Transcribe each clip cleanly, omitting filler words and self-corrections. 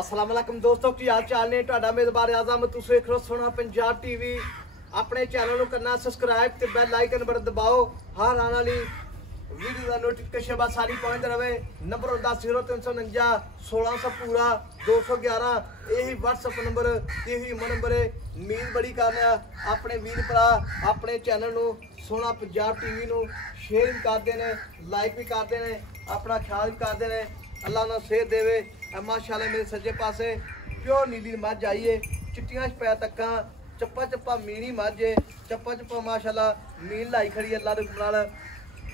अस्सलाम वालेकुम दोस्तों, की हाल चाल ने? तुहाडा मेज़बान आज़म तुसीं देख रहे हो सोना पंजाब टीवी। अपने चैनल को करना सबसक्राइब ते बेल आइकन बटन दबाओ। हर आने वाली वीडियो का नोटिफिकेशन बाद सारी पहुंचते रहे। नंबर होता 0349 1600 पूरा 211। यही व्हाट्सएप नंबर, यही नंबर है। उम्मीद बड़ी करना अपने वीर भरा अपने चैनल को सोना पंजाब टीवी को शेयर भी करते हैं, लाइक भी करते हैं, अपना ख्याल भी करते हैं। अल्लाह ना सेहत देवे। माशाल्लाह मेरे सज्जे पासे प्योर नीली मझ आई है, चिट्टियां पैर तक चप्पा चप्पा मीनी मझ है, चप्पा चप्पा माशाल्लाह मीन लाई खड़ी अल्लाह दे नाल।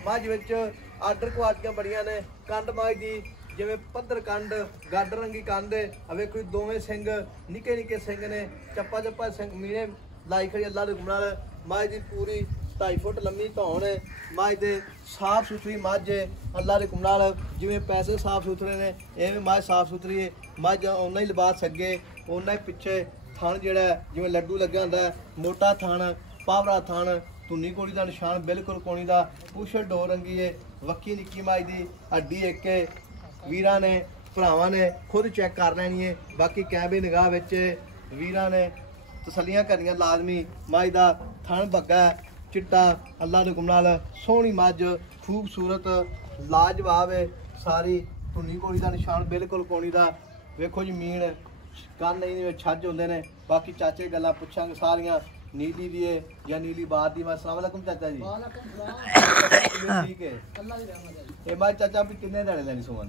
मझ विच आर्डर क्वालिटियां बड़ियां ने। कंड मझ दी जिवें पत्थर कंड, गड्ड रंगी कंड है। वेखो दोवें सिंग निके निके सिंग ने, चप्पा चप्पा सिंग मीने लाई खड़ी अल्लाह दे नाल। मझ दी पूरी 2.5 फुट लम्मी धौन है। मझ दे साफ सुथरी मझ है अल्लाह दे नाल। जिवें पैसे साफ सुथरे ने इवें मझ साफ सुथरी है। मझ उन्ना ही लिबास अगे उन्ना ही पिछे थण जिहड़ा जिवें लड्डू लग्या हुंदा है, मोटा थण, पावरा थण, धुनी कोड़ी का निशान बिल्कुल कोणी का, पुछ डोर रंगी है। वक्की निक्की मझ दी हड्डी एक वीरां ने भरावां ने खुद चैक कर लैनी है। बाकी कैमरे निगाह विच वीरां ने तसलियां करनियां लाजमी। मझ दा थण बग्गा चिट्टा अल्लाह दे हुक्म नाल सोहनी मझ खूबसूरत लाजवाब है सारी। धुनी कोड़ी का निशान बिल्कुल कोणी का। वेखो जी मीन कन नहीं छज होंदे ने। बाकी चाचे गल्लां पुछांगे सारियां। नीली दी है या नीली बात दी। अस्सलाम वालेकुम चाचा जी। ठीक है। ये मझ चाचा भी किन्ने दिहाड़े लैनी सुमन?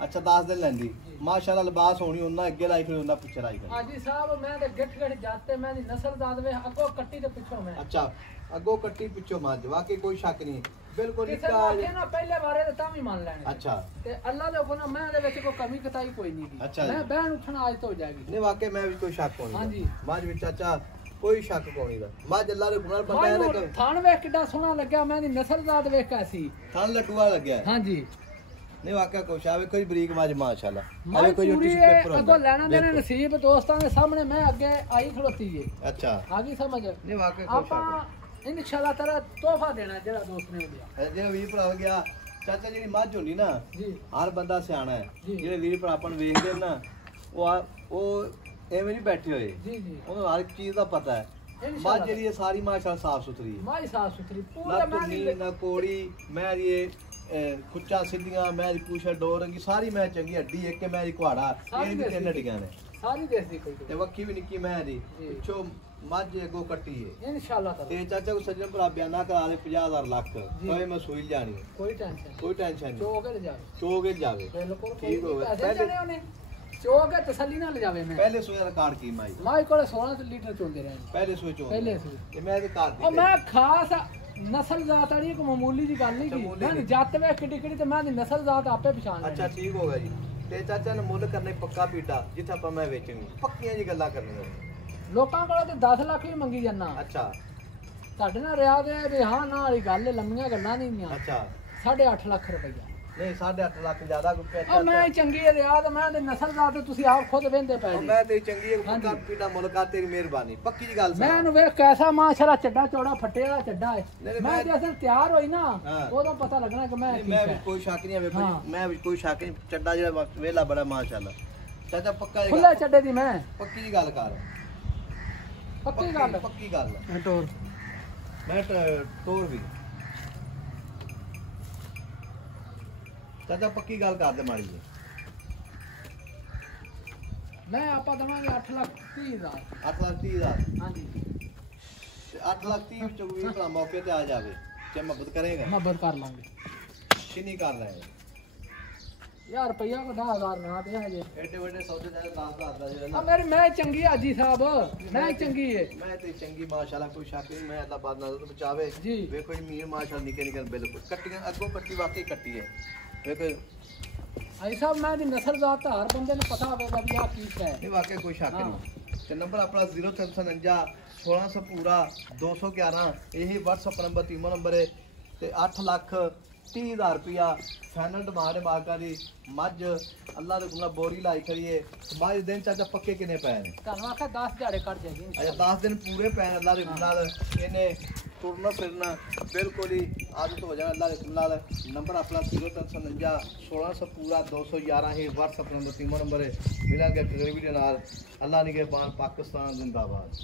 अच्छा 10 दिन लैंदी। माशाल्लाह लिबास होनी उन्ना अगे लाई खड़ी उन्ना पिछे लाई खड़ी। हाजी साहब मैं ते गिठ गिठ जाते मैं दी नस्ल दाद वे अगो कट्टी ते पिछो मैं। अच्छा अगो कट्टी पिछो मझ। वाकई कोई शक नहीं बिल्कुल किसे माथे ना पहले बारे ते तां भी मान लेने। अच्छा ते अल्लाह दे हुक्म मैं दे विच कोई कमी कताई कोई नहीं दी। अच्छा मैं बहन उठना आज तो हो जाएगी। नहीं वाकई मैं भी कोई शक कोनी। हां जी मझ विच चाचा कोई शक कोनी दा। मझ अल्लाह दे गुनाह बंदा है ना। थान वे किड्डा सोहना लग्या। मैं दी नस्ल दाद वेख कैसी थान लड्डूआ लग्या। हां जी नहीं वाकई कोई आवे कोई बरीक मझ माशाल्लाह। आवे कोई पेपर अगो लेना देने नसीब दोस्तां दे सामने मैं अगे आई खड़ोती है। अच्छा आ गई समझ। नहीं वाकई कोई शक नहीं इंशाल्लाह ताला तोहफा देना जेड़ा दोस्त ने दिया। जे वीर भरा हो गया चाचा जी मझ होनी ना जी हर बंदा सियाना है। जेडे वीर भरा अपन वेखदे ना वो एवें नहीं बैठे हुए। जी जी उन्हें हर एक चीज का पता है। मझ जी सारी माशाल्लाह साफ सुथरी है। माई साफ सुथरी ना पूरा धुनी ना कोड़ी। मैं ये कुच्चा सीधियां मैं पूछा डोर रंगी सारी मैं चंगी हड्डी एक मैं कुहाड़ा ये भी 3 हड्डियां ने सारी देश दी कोई ते वक्की भी निक्की मैं दी पिछो मझ अगो कट्टी है इंशाल्लाह ताला। ते चाचा को सज्जन भरा बयाना करा दे 50,000 लाख कोई मैं सूई जानी कोई टेंशन नहीं चोके ले जावे चोगे जावे बिल्कुल ठीक हो गया। पहले चोके तसल्ली ना ले जावे। मैं पहले सोया रिकॉर्ड की माई कोले 16 लीटर चोंदे रहे। पहले सोए चो पहले सोए ते मैं ते कार दी ओ मैं खास नस्ल जात वाली को मामूली जी गल नहीं की। मैं जात वे किडी किडी ते मैं दी नस्ल जात आपे पहचान। अच्छा ठीक हो गया जी। ते चाचा ने मुੱਲ करने पक्का पीटा जिथे ਆਪਾਂ मैं ਵੇਚਣੀ ਪੱਕੀਆਂ ਜੀ ਗੱਲਾਂ ਕਰਨੀਆਂ। ਲੋਕਾਂ ਕੋਲ ਤੇ 10 ਲੱਖ ਵੀ ਮੰਗੀ ਜਾਂਦਾ। ਅੱਛਾ ਤੁਹਾਡੇ ਨਾਲ ਰਿਆ ਦੇ ਵੀ ਹਾਂ ਨਾ ਵਾਲੀ ਗੱਲ ਲੰਮੀਆਂ ਗੱਲਾਂ ਨਹੀਂ ਦੀਆਂ। ਅੱਛਾ 8.5 ਲੱਖ ਰੁਪਈਆ नहीं 8.5 लाख ज्यादा कोई पैसा। ओ मैं चंगी है रिया ते मैं ते नस्ल दा ते तुसी आप खुद वेंदे पै जी। मैं तेरी चंगी है पक्का पीटा मुल्क आ तेरी मेहरबानी पक्की जी गल। मैं नु वेख कैसा माशाल्लाह चड्डा चौड़ा फट्टे वाला चड्डा है। मैं जैसे तैयार होई ना ओदों पता लगना कि मैं मैं भी कोई शक नहीं है। मैं भी कोई शक नहीं चड्डा जेड़ा वेला बड़ा माशाल्लाह चाचा पक्का जी खुला चड्डे दी मैं पक्की जी गल कर। पक्की गल मैं टोर भी चाचा पक्की गल कर दे माड़ी जी। मैं आपा दवांगे 8,30,000 8,30,000 हां जी 8,30,000 ਵਿੱਚੋਂ ਵੀ ਭਲਾ ਮੌਕੇ ਤੇ ਆ ਜਾਵੇ ਜੇ ਮਦਦ ਕਰੇਗਾ मदद कर लांगे। ਕਿੰਨੀ ਕਰ ਰਹੇ यार रुपया को 10,000 ना दे जे ਐਡੇ ਵੱਡੇ ਸੌਦੇ ਦਾ 10,000 ਦਾ ਜਿਹੜਾ आ ਨਾ मेरी मैं चंगी हाजी साहब मैं चंगी है ਮੈਂ ਤੇ ਚੰਗੀ ਮਾਸ਼ਾਅੱਲਾ ਕੋਈ ਸ਼ੱਕ ਨਹੀਂ। ਮੈਂ ਅੱਲਾਹ ਬਾਦ ਨਾਲ ਤੋਂ ਬਚਾਵੇ। ਜੀ ਵੇਖੋ ਜੀ ਮੀਰ ਮਾਸ਼ਾਅੱਲਾ ਨਿੱਕੇ ਨਿੱਕੇ ਬਿਲਕੁਲ ਕੱਟੀਆਂ ਅੱਗੋਂ ਕੱਟੀ ਵਾਕਈ ਕੱਟੀ ਹੈ। ਵੇਖੋ आई साहब मैं दी नस्ल जात हर बंदे ने पता होवेगा भी आ की है। नहीं वाकई कोई शक नहीं। ते नंबर अपना 0349 1600 पूरा 211 यही व्हाट्सएप नंबर तीमो नंबर है। ते 8,30,000 रुपया फाइनल डिमांड है मालका दी। मझ अल्लाह दे गुना बोरी लाई खड़ी है। मझ दिन चाचा पक्के किने पै ने? ਤੁਹਾਨੂੰ ਆਖਿਆ 10 ਦਿਹਾੜੇ ਕੱਢ ਜਾਏਗੀ। अच्छा 10 दिन पूरे पै अल्लाह दे नाल इन्हें ਤੁਰਨਾ ਫਿਰਨਾ ਬਿਲਕੁਲ ਹੀ ਆਦਤ ਹੋ ਜਾਣਾ ਅੱਲਾ ਦੇ ਨਾਲ। ਨੰਬਰ ਆਪਣਾ 0349 1600 ਪੂਰਾ 211 ਹੀ WhatsApp ਨੰਬਰ 3 ਨੰਬਰ ਹੈ। ਮਿਲਾਂਗੇ ਅਗਲੀ ਵੀਡੀਓ ਨਾਲ। ਅੱਲਾ ਨਿਗਹਿਬਾਨ। ਪਾਕਿਸਤਾਨ ਜ਼ਿੰਦਾਬਾਦ।